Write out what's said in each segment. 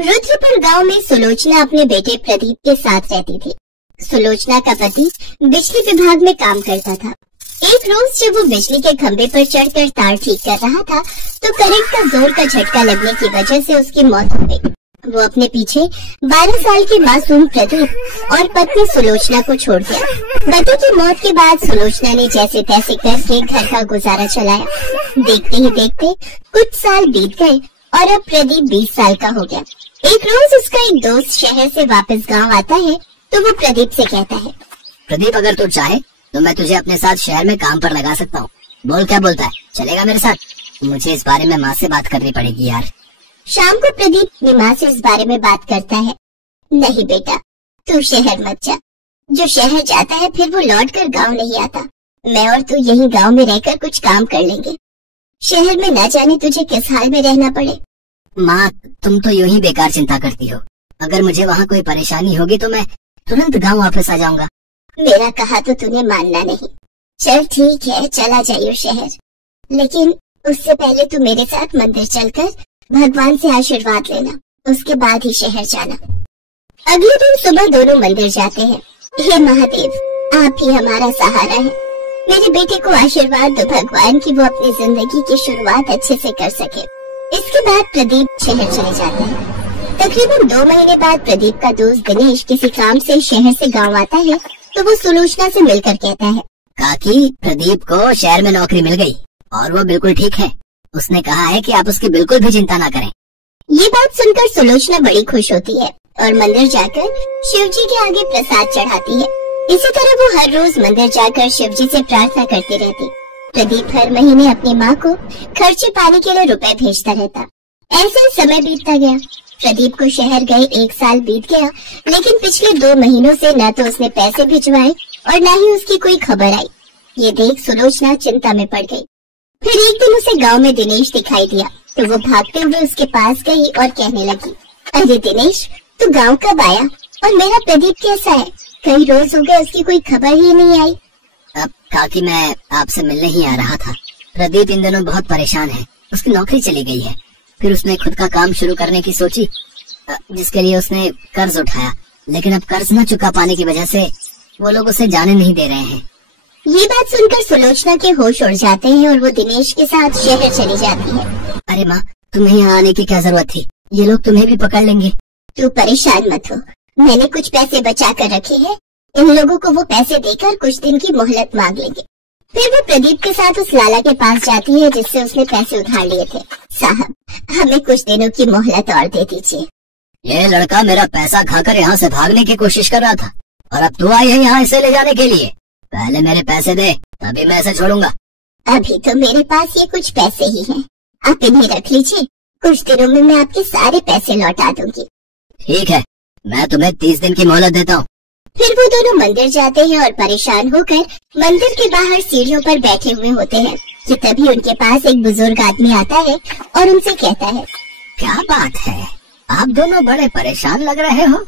रुद्रपुर गांव में सुलोचना अपने बेटे प्रदीप के साथ रहती थी। सुलोचना का पति बिजली विभाग में काम करता था। एक रोज जब वो बिजली के खंभे पर चढ़कर तार ठीक कर रहा था तो करंट का जोर का झटका लगने की वजह से उसकी मौत हो गई। वो अपने पीछे 12 साल के मासूम प्रदीप और पत्नी सुलोचना को छोड़ गया। पति की मौत के बाद सुलोचना ने जैसे तैसे करके घर का गुजारा चलाया। देखते ही देखते कुछ साल बीत गए और अब प्रदीप 20 साल का हो गया। एक रोज उसका एक दोस्त शहर से वापस गांव आता है तो वो प्रदीप से कहता है, प्रदीप अगर तू चाहे तो मैं तुझे अपने साथ शहर में काम पर लगा सकता हूँ। बोल क्या बोलता है, चलेगा मेरे साथ? मुझे इस बारे में माँ से बात करनी पड़ेगी यार। शाम को प्रदीप अपनी माँ से इस बारे में बात करता है। नहीं बेटा, तू शहर मत जा। जो शहर जाता है फिर वो लौट कर गाँव नहीं आता। मैं और तू यही गाँव में रहकर कुछ काम कर लेंगे। शहर में न जाने तुझे किस हाल में रहना पड़े। माँ, तुम तो यूं ही बेकार चिंता करती हो। अगर मुझे वहाँ कोई परेशानी होगी तो मैं तुरंत गाँव वापस आ जाऊंगा। मेरा कहा तो तूने मानना नहीं। चल ठीक है, चला जाइयो शहर, लेकिन उससे पहले तू मेरे साथ मंदिर चलकर भगवान से आशीर्वाद लेना, उसके बाद ही शहर जाना। अगले दिन सुबह दोनों मंदिर जाते हैं। हे महादेव, आप ही हमारा सहारा है। मेरे बेटे को आशीर्वाद दो भगवान की वो अपनी जिंदगी की शुरुआत अच्छे से कर सके। इसके बाद प्रदीप शहर चले जाते हैं। तकरीबन 2 महीने बाद प्रदीप का दोस्त दिनेश किसी काम से शहर से गाँव आता है तो वो सुलोचना से मिलकर कहता है, काकी, प्रदीप को शहर में नौकरी मिल गई और वो बिल्कुल ठीक है। उसने कहा है कि आप उसकी बिल्कुल भी चिंता ना करें। ये बात सुनकर सुलोचना बड़ी खुश होती है और मंदिर जाकर शिव जी के आगे प्रसाद चढ़ाती है। इसी तरह वो हर रोज मंदिर जाकर शिव जी से प्रार्थना करती रहती। प्रदीप हर महीने अपनी माँ को खर्चे पानी के लिए रुपए भेजता रहता। ऐसे ही समय बीतता गया। प्रदीप को शहर गए 1 साल बीत गया, लेकिन पिछले 2 महीनों से न तो उसने पैसे भिजवाए और न ही उसकी कोई खबर आई। ये देख सुलोचना चिंता में पड़ गई। फिर एक दिन उसे गांव में दिनेश दिखाई दिया तो वो भागते हुए उसके पास गई और कहने लगी, अरे दिनेश, तू गांव कब आया और मेरा प्रदीप कैसा है? कई रोज हो गए उसकी कोई खबर ही नहीं आई। अब काकी, मैं आपसे मिलने ही आ रहा था। प्रदीप इन दिनों बहुत परेशान है। उसकी नौकरी चली गई है। फिर उसने खुद का काम शुरू करने की सोची, जिसके लिए उसने कर्ज उठाया, लेकिन अब कर्ज न चुका पाने की वजह से वो लोग उसे जाने नहीं दे रहे हैं। ये बात सुनकर सुलोचना के होश उड़ जाते हैं और वो दिनेश के साथ शहर चली जाती है। अरे माँ, तुम्हें यहाँ आने की क्या जरूरत थी? ये लोग तुम्हें भी पकड़ लेंगे। तू परेशान मत हो, मैंने कुछ पैसे बचा कर रखे हैं। इन लोगों को वो पैसे देकर कुछ दिन की मोहलत मांग लेंगे। फिर वो प्रदीप के साथ उस लाला के पास जाती है जिससे उसने पैसे उधार लिए थे। साहब, हमें कुछ दिनों की मोहलत और दे दीजिए। ये लड़का मेरा पैसा खाकर यहाँ से भागने की कोशिश कर रहा था और अब तू आई है यहाँ इसे ले जाने के लिए। पहले मेरे पैसे दे, तभी मैं इसे छोड़ूंगा। अभी तो मेरे पास ये कुछ पैसे ही हैं, आप इन्हें रख लीजिए। कुछ दिनों में मैं आपके सारे पैसे लौटा दूंगी। ठीक है, मैं तुम्हें 30 दिन की मोहलत देता हूँ। फिर वो दोनों मंदिर जाते हैं और परेशान होकर मंदिर के बाहर सीढ़ियों पर बैठे हुए होते हैं कि तभी उनके पास एक बुजुर्ग आदमी आता है और उनसे कहता है, क्या बात है, आप दोनों बड़े परेशान लग रहे हो।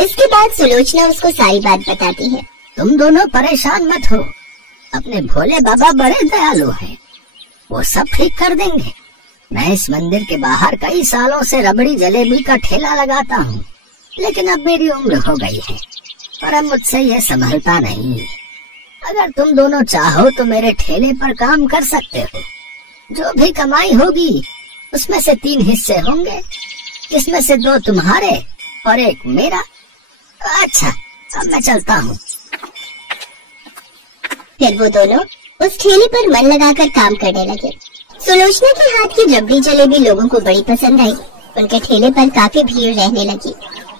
इसके बाद सुलोचना उसको सारी बात बताती है। तुम दोनों परेशान मत हो, अपने भोले बाबा बड़े दयालु हैं, वो सब ठीक कर देंगे। मैं इस मंदिर के बाहर कई सालों से रबड़ी जलेबी का ठेला लगाता हूँ, लेकिन अब मेरी उम्र हो गई है और अब मुझसे ये संभलता नहीं। अगर तुम दोनों चाहो तो मेरे ठेले पर काम कर सकते हो। जो भी कमाई होगी उसमें से 3 हिस्से होंगे, जिसमें से 2 तुम्हारे और 1 मेरा। अच्छा, अब मैं चलता हूँ। फिर वो दोनों उस ठेले पर मन लगाकर काम करने लगे। सुलोचना के हाथ की रबड़ी जलेबी लोगों को बड़ी पसंद आई। उनके ठेले पर काफी भीड़ रहने लगी,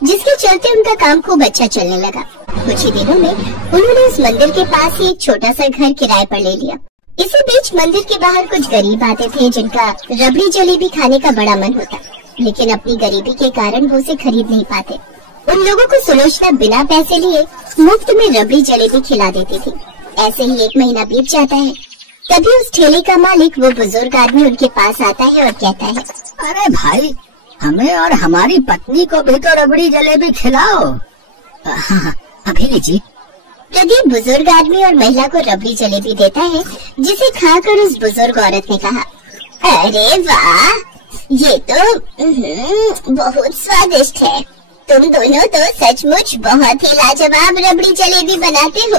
जिसके चलते उनका काम खूब अच्छा चलने लगा। कुछ ही दिनों में उन्होंने उस मंदिर के पास ही एक छोटा सा घर किराए पर ले लिया। इसी बीच मंदिर के बाहर कुछ गरीब आते थे जिनका रबड़ी जलेबी खाने का बड़ा मन होता, लेकिन अपनी गरीबी के कारण वो उसे खरीद नहीं पाते। उन लोगों को सुलोचना बिना पैसे लिए मुफ्त में रबड़ी जलेबी खिला देती थी। ऐसे ही 1 महीना बीत जाता है। तभी उस ठेले का मालिक, वो बुजुर्ग आदमी, उनके पास आता है और कहता है, अरे भाई, हमें और हमारी पत्नी को भी तो रबड़ी जलेबी खिलाओ। हाँ, अभी लीजिए। प्रदीप बुजुर्ग आदमी और महिला को रबड़ी जलेबी देता है, जिसे खाकर उस बुजुर्ग औरत ने कहा, अरे वाह, ये तो बहुत स्वादिष्ट है। तुम दोनों तो सचमुच बहुत ही लाजवाब रबड़ी जलेबी बनाते हो।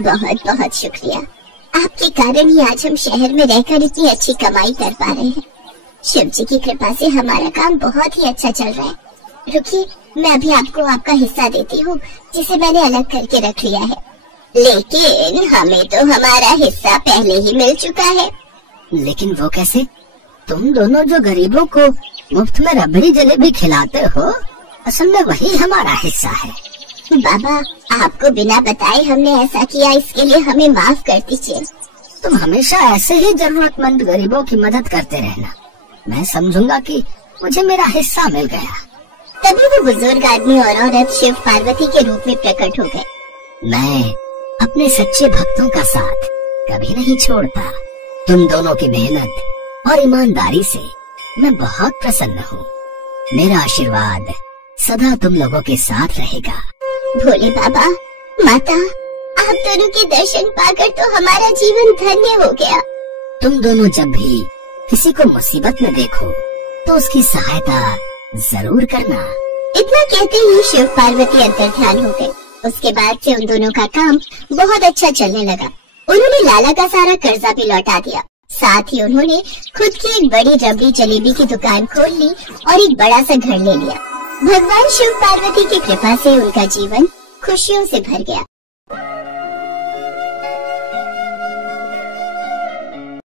बहुत बहुत शुक्रिया। आपके कारण ही आज हम शहर में रहकर इतनी अच्छी कमाई कर पा रहे हैं। शिव जी की कृपा से हमारा काम बहुत ही अच्छा चल रहा है। रुकिए, मैं अभी आपको आपका हिस्सा देती हूँ जिसे मैंने अलग करके रख लिया है। लेकिन हमें तो हमारा हिस्सा पहले ही मिल चुका है। लेकिन वो कैसे? तुम दोनों जो गरीबों को मुफ्त में रबड़ी जलेबी खिलाते हो, असल में वही हमारा हिस्सा है। बाबा, आपको बिना बताए हमने ऐसा किया, इसके लिए हमें माफ कर दीजिए। तुम हमेशा ऐसे ही जरूरतमंद गरीबों की मदद करते रहना। मैं समझूंगा कि मुझे मेरा हिस्सा मिल गया। तभी वो बुजुर्ग आदमी और औरत शिव पार्वती के रूप में प्रकट हो गए। मैं अपने सच्चे भक्तों का साथ कभी नहीं छोड़ता। तुम दोनों की मेहनत और ईमानदारी से मैं बहुत प्रसन्न हूँ। मेरा आशीर्वाद सदा तुम लोगों के साथ रहेगा। भोले बाबा, माता, आप दोनों के दर्शन पाकर तो हमारा जीवन धन्य हो गया। तुम दोनों जब भी किसी को मुसीबत में देखो तो उसकी सहायता जरूर करना। इतना कहते ही शिव पार्वती अंतर्ध्यान हो गए। उसके बाद से उन दोनों का काम बहुत अच्छा चलने लगा। उन्होंने लाला का सारा कर्जा भी लौटा दिया। साथ ही उन्होंने खुद की एक बड़ी रबड़ी जलेबी की दुकान खोल ली और एक बड़ा सा घर ले लिया। भगवान शिव पार्वती की कृपा से उनका जीवन खुशियों से भर गया।